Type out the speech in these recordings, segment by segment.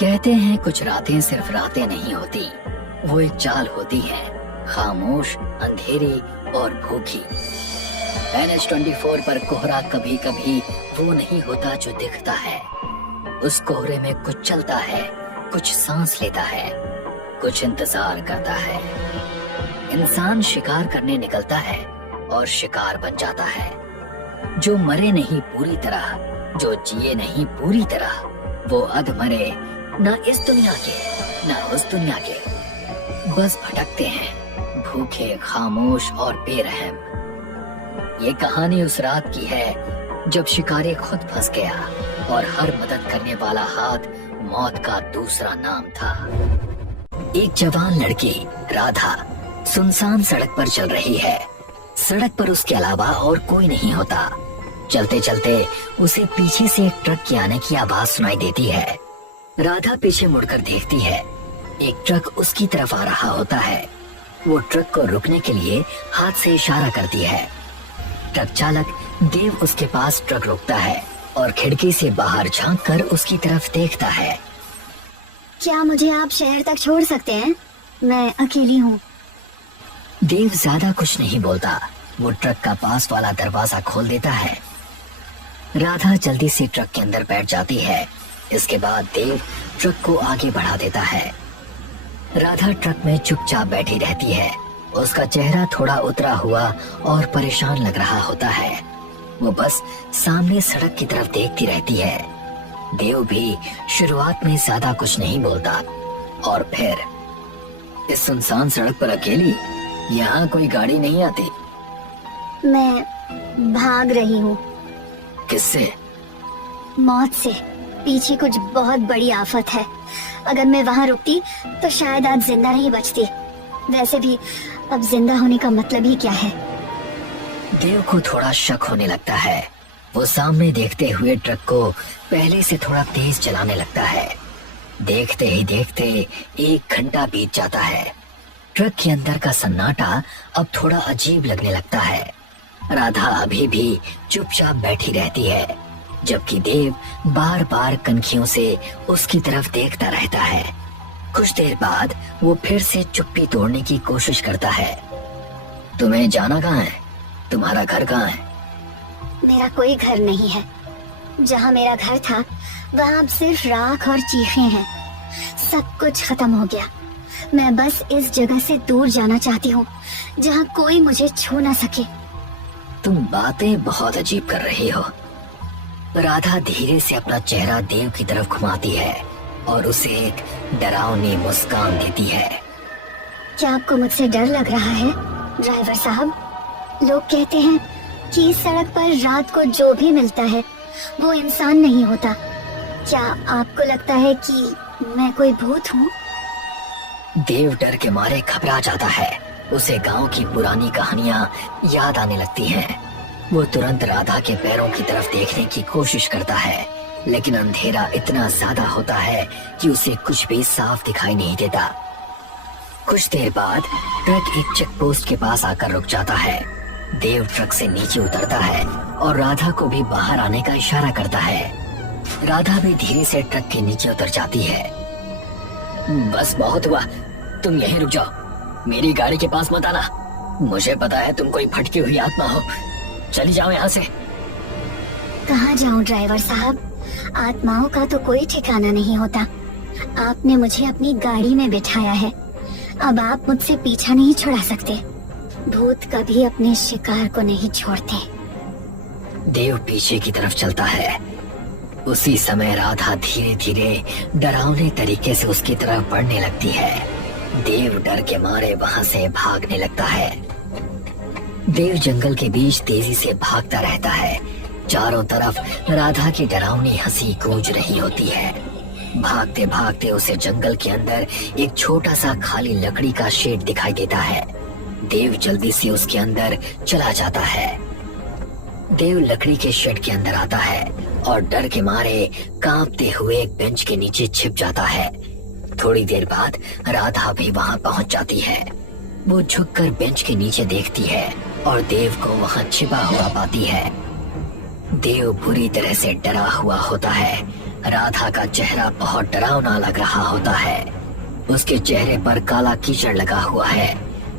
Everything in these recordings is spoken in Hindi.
कहते हैं कुछ रातें सिर्फ रातें नहीं होती, वो एक चाल होती है, खामोश, अंधेरी और भूखी। NH24 पर कोहरा कभी कभी वो नहीं होता जो दिखता है। उस कोहरे में कुछ चलता है, कुछ सांस लेता है, कुछ इंतजार करता है। इंसान शिकार करने निकलता है और शिकार बन जाता है। जो मरे नहीं पूरी तरह, जो जिए नहीं पूरी तरह, वो अधमरे, ना इस दुनिया के ना उस दुनिया के, बस भटकते हैं, भूखे, खामोश और बेरहम। ये कहानी उस रात की है जब शिकारी खुद फंस गया और हर मदद करने वाला हाथ मौत का दूसरा नाम था। एक जवान लड़की राधा सुनसान सड़क पर चल रही है। सड़क पर उसके अलावा और कोई नहीं होता। चलते चलते उसे पीछे से एक ट्रक के आने की आवाज सुनाई देती है। राधा पीछे मुड़कर देखती है। एक ट्रक उसकी तरफ आ रहा होता है। वो ट्रक को रुकने के लिए हाथ से इशारा करती है। ट्रक चालक देव उसके पास ट्रक रोकता है और खिड़की से बाहर झांककर उसकी तरफ देखता है। क्या मुझे आप शहर तक छोड़ सकते हैं? मैं अकेली हूँ। देव ज्यादा कुछ नहीं बोलता। वो ट्रक का पास वाला दरवाजा खोल देता है। राधा जल्दी से ट्रक के अंदर बैठ जाती है। इसके बाद देव ट्रक को आगे बढ़ा देता है। राधा ट्रक में चुपचाप बैठी रहती है। उसका चेहरा थोड़ा उतरा हुआ और परेशान लग रहा होता है। वो बस सामने सड़क की तरफ देखती रहती है। देव भी शुरुआत में ज्यादा कुछ नहीं बोलता। और फिर, इस सुनसान सड़क पर अकेली, यहाँ कोई गाड़ी नहीं आती। मैं भाग रही हूँ। किससे? मौत से। पीछे कुछ बहुत बड़ी आफत है। अगर मैं वहाँ रुकती तो शायद आज जिंदा नहीं बचती। वैसे भी अब जिंदा होने का मतलब ही क्या है? देव को थोड़ा शक होने लगता है। वो सामने देखते हुए ट्रक को पहले से थोड़ा तेज चलाने लगता है। देखते ही देखते 1 घंटा बीत जाता है। ट्रक के अंदर का सन्नाटा अब थोड़ा अजीब लगने लगता है। राधा अभी भी चुपचाप बैठी रहती है, जबकि देव बार बार कनखियों से उसकी तरफ देखता रहता है। कुछ देर बाद वो फिर से चुप्पी तोड़ने की कोशिश करता है। तुम्हें जाना कहाँ है? तुम्हारा घर कहाँ है? मेरा कोई घर नहीं है। जहाँ मेरा घर था वहाँ अब सिर्फ राख और चीखें हैं। सब कुछ खत्म हो गया। मैं बस इस जगह से दूर जाना चाहती हूँ, जहाँ कोई मुझे छू ना सके। तुम बातें बहुत अजीब कर रही हो। राधा धीरे से अपना चेहरा देव की तरफ घुमाती है और उसे एक डरावनी मुस्कान देती है। क्या आपको मुझसे डर लग रहा है, ड्राइवर साहब? लोग कहते हैं कि इस सड़क पर रात को जो भी मिलता है वो इंसान नहीं होता। क्या आपको लगता है कि मैं कोई भूत हूँ? देव डर के मारे घबरा जाता है। उसे गांव की पुरानी कहानियां याद आने लगती हैं। वो तुरंत राधा के पैरों की तरफ देखने की कोशिश करता है, लेकिन अंधेरा इतना ज्यादा होता है कि उसे कुछ भी साफ दिखाई नहीं देता। कुछ देर बाद ट्रक एक चेक पोस्ट के पास आकर रुक जाता है। देव ट्रक से नीचे उतरता है और राधा को भी बाहर आने का इशारा करता है। राधा भी धीरे से ट्रक के नीचे उतर जाती है। बस बहुत हुआ, तुम यहीं रुक जाओ। मेरी गाड़ी के पास मत आना। मुझे पता है तुम कोई भटकी हुई आत्मा हो। चली जाओ यहाँ से। कहाँ जाऊँ ड्राइवर साहब? आत्माओं का तो कोई ठिकाना नहीं होता। आपने मुझे अपनी गाड़ी में बिठाया है। अब आप मुझसे पीछा नहीं छुड़ा सकते। भूत कभी अपने शिकार को नहीं छोड़ते। देव पीछे की तरफ चलता है। उसी समय राधा धीरे धीरे डरावने तरीके से उसकी तरफ बढ़ने लगती है। देव डर के मारे वहां से भागने लगता है। देव जंगल के बीच तेजी से भागता रहता है। चारों तरफ राधा की डरावनी हंसी गूंज रही होती है। भागते भागते उसे जंगल के अंदर एक छोटा सा खाली लकड़ी का शेड दिखाई देता है। देव जल्दी से उसके अंदर चला जाता है। देव लकड़ी के शेड के अंदर आता है और डर के मारे कांपते हुए एक बेंच के नीचे छिप जाता है। थोड़ी देर बाद राधा भी वहां पहुंच जाती है। वो झुककर बेंच के नीचे देखती है और देव को वहां छिपा हुआ पाती है। देव बुरी तरह से डरा हुआ होता है। राधा का चेहरा बहुत डरावना लग रहा होता है। उसके चेहरे पर काला कीचड़ लगा हुआ है।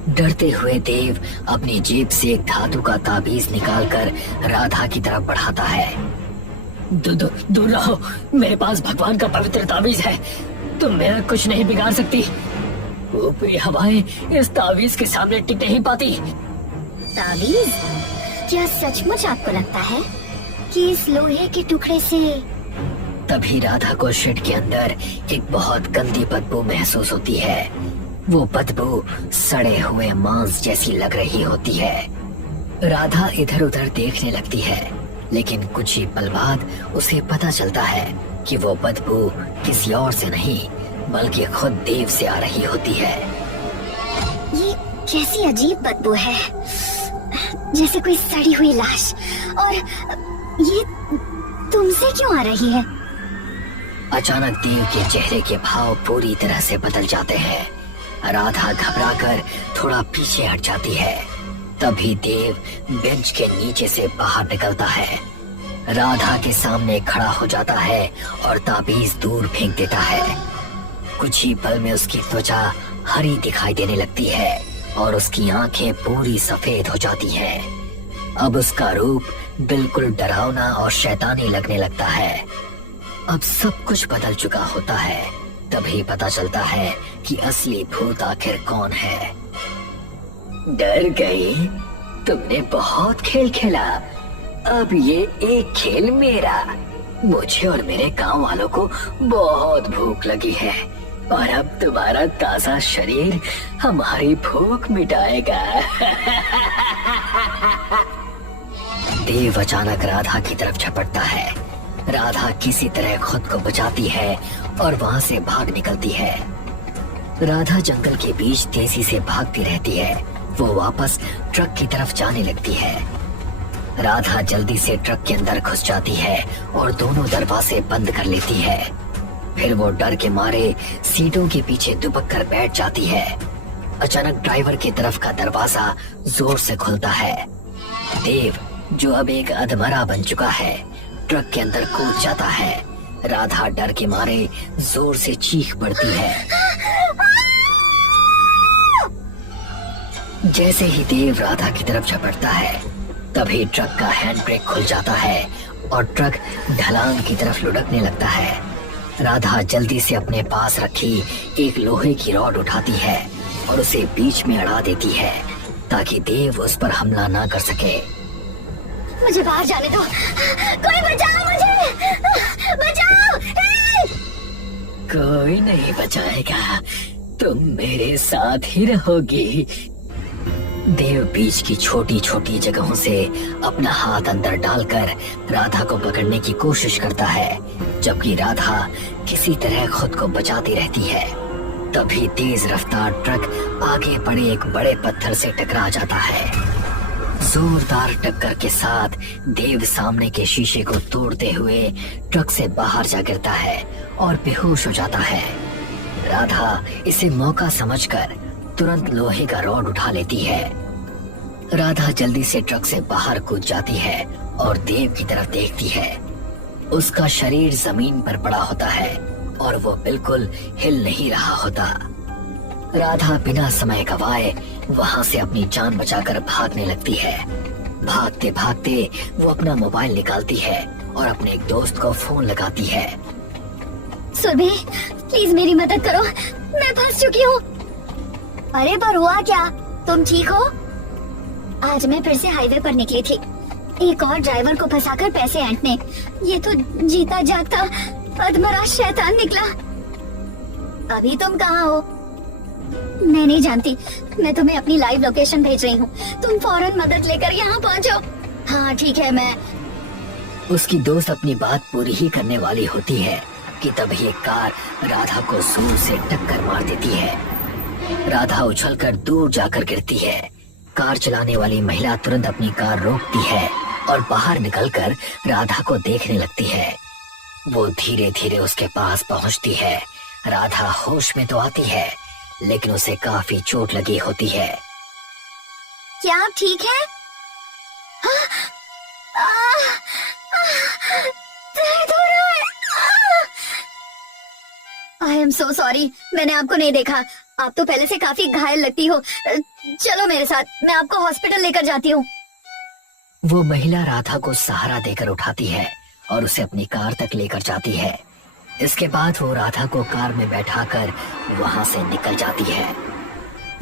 डरते हुए देव अपनी जेब से एक धातु का ताबीज निकालकर राधा की तरफ बढ़ाता है। दूर रहो, मेरे पास भगवान का पवित्र ताबीज है, तुम मेरा कुछ नहीं बिगाड़ सकती। ऊपरी हवाएं इस ताबीज के सामने टिक नहीं पाती। ताबीज? क्या सचमुच आपको लगता है कि इस लोहे के टुकड़े से? तभी राधा को शेड के अंदर एक बहुत गंदी बदबू महसूस होती है। वो बदबू सड़े हुए मांस जैसी लग रही होती है। राधा इधर उधर देखने लगती है, लेकिन कुछ ही पल बाद उसे पता चलता है कि वो बदबू किसी और से नहीं बल्कि खुद देव से आ रही होती है। ये कैसी अजीब बदबू है, जैसे कोई सड़ी हुई लाश। और ये तुमसे क्यों आ रही है? अचानक देव के चेहरे के भाव पूरी तरह से बदल जाते हैं। राधा घबराकर थोड़ा पीछे हट जाती है। तभी देव बेंच के नीचे से बाहर निकलता है, राधा के सामने खड़ा हो जाता है और ताबीज दूर फेंक देता है। कुछ ही पल में उसकी त्वचा हरी दिखाई देने लगती है और उसकी आंखें पूरी सफेद हो जाती हैं। अब उसका रूप बिल्कुल डरावना और शैतानी लगने लगता है। अब सब कुछ बदल चुका होता है। तभी पता चलता है कि असली भूत आखिर कौन है। डर गई? तुमने बहुत खेल खेला, अब ये एक खेल मेरा। मुझे और मेरे गांव वालों को बहुत भूख लगी है और अब तुम्हारा ताजा शरीर हमारी भूख मिटाएगा। देव अचानक राधा की तरफ झपटता है। राधा किसी तरह खुद को बचाती है और वहाँ से भाग निकलती है। राधा जंगल के बीच तेजी से भागती रहती है। वो वापस ट्रक की तरफ जाने लगती है। राधा जल्दी से ट्रक के अंदर घुस जाती है और दोनों दरवाजे बंद कर लेती है। फिर वो डर के मारे सीटों के पीछे दुबक कर बैठ जाती है। अचानक ड्राइवर की तरफ का दरवाजा जोर से खुलता है। देव, जो अब एक अधमरा बन चुका है, ट्रक के अंदर कूद जाता है। राधा डर के मारे जोर से चीख पड़ती है। जैसे ही देव राधा की तरफ झपटता है, तभी ट्रक का हैंड ब्रेक खुल जाता है और ट्रक ढलान की तरफ लुढ़कने लगता है। राधा जल्दी से अपने पास रखी एक लोहे की रॉड उठाती है और उसे बीच में अड़ा देती है ताकि देव उस पर हमला ना कर सके। मुझे बाहर जाने दो, कोई बचाओ मुझे, बचाओ! कोई नहीं बचाएगा, तुम मेरे साथ ही रहोगी। देव बीच की छोटी छोटी जगहों से अपना हाथ अंदर डालकर राधा को पकड़ने की कोशिश करता है, जबकि राधा किसी तरह खुद को बचाती रहती है। तभी तेज रफ्तार ट्रक आगे पड़े एक बड़े पत्थर से टकरा जाता है। जोरदार टक्कर के साथ देव सामने के शीशे को तोड़ते हुए ट्रक से बाहर जा गिरता है और बेहोश हो जाता है। राधा इसे मौका समझकर तुरंत लोहे का रॉड उठा लेती है। राधा जल्दी से ट्रक से बाहर कूद जाती है और देव की तरफ देखती है। उसका शरीर जमीन पर पड़ा होता है और वो बिल्कुल हिल नहीं रहा होता। राधा बिना समय गवाए वहाँ से अपनी जान बचाकर भागने लगती है। भागते भागते वो अपना मोबाइल निकालती है और अपने एक दोस्त को फोन लगाती है। सुरभि, प्लीज मेरी मदद करो, मैं फंस चुकी हूँ। अरे पर हुआ क्या? तुम ठीक हो? आज मैं फिर से हाईवे पर निकली थी, एक और ड्राइवर को फंसाकर पैसे ऐंठने। ये तो जीता जागता अधमरा शैतान निकला। अभी तुम कहाँ हो? मैं नहीं जानती, मैं तुम्हें अपनी लाइव लोकेशन भेज रही हूँ, तुम फौरन मदद लेकर यहाँ पहुँचो। हाँ ठीक है। मैं उसकी दोस्त अपनी बात पूरी ही करने वाली होती है कि तभी एक कार राधा को जोर से टक्कर मार देती है। राधा उछलकर दूर जाकर गिरती है। कार चलाने वाली महिला तुरंत अपनी कार रोकती है और बाहर निकलकर राधा को देखने लगती है। वो धीरे धीरे उसके पास पहुंचती है। राधा होश में तो आती है, लेकिन उसे काफी चोट लगी होती है। क्या आप ठीक है? दर्द हो रहा है। आई एम सो सॉरी, मैंने आपको नहीं देखा। आप तो पहले से काफी घायल लगती हो। चलो मेरे साथ, मैं आपको हॉस्पिटल लेकर जाती हूँ। वो महिला राधा को सहारा देकर उठाती है और उसे अपनी कार तक लेकर जाती है। इसके बाद वो राधा को कार में बैठाकर वहां से निकल जाती है।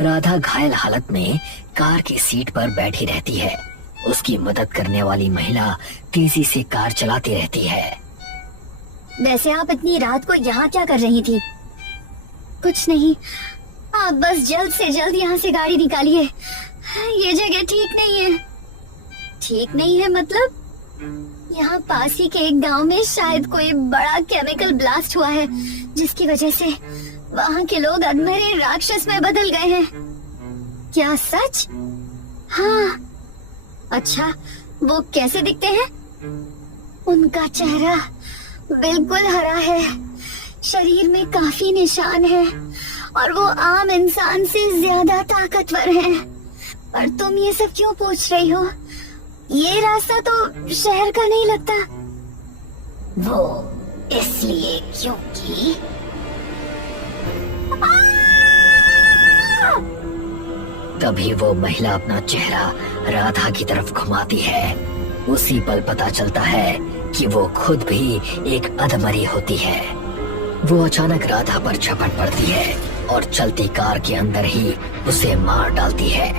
राधा घायल हालत में कार की सीट पर बैठी रहती है। उसकी मदद करने वाली महिला तेजी से कार चलाती रहती है। वैसे आप इतनी रात को यहाँ क्या कर रही थी? कुछ नहीं, आप बस जल्द से जल्द यहाँ से गाड़ी निकालिए। ये जगह ठीक नहीं है। ठीक नहीं है मतलब? यहाँ पास ही के एक गांव में शायद कोई बड़ा केमिकल ब्लास्ट हुआ है, जिसकी वजह से वहाँ के लोग अधमरे राक्षस में बदल गए हैं। क्या सच? हाँ। अच्छा, वो कैसे दिखते हैं? उनका चेहरा बिल्कुल हरा है, शरीर में काफी निशान है और वो आम इंसान से ज्यादा ताकतवर हैं। पर तुम ये सब क्यों पूछ रही हो? ये रास्ता तो शहर का नहीं लगता। वो इसलिए क्योंकि तभी वो महिला अपना चेहरा राधा की तरफ घुमाती है। उसी पल पता चलता है कि वो खुद भी एक अधमरी होती है। वो अचानक राधा पर झपट पड़ती है और चलती कार के अंदर ही उसे मार डालती है।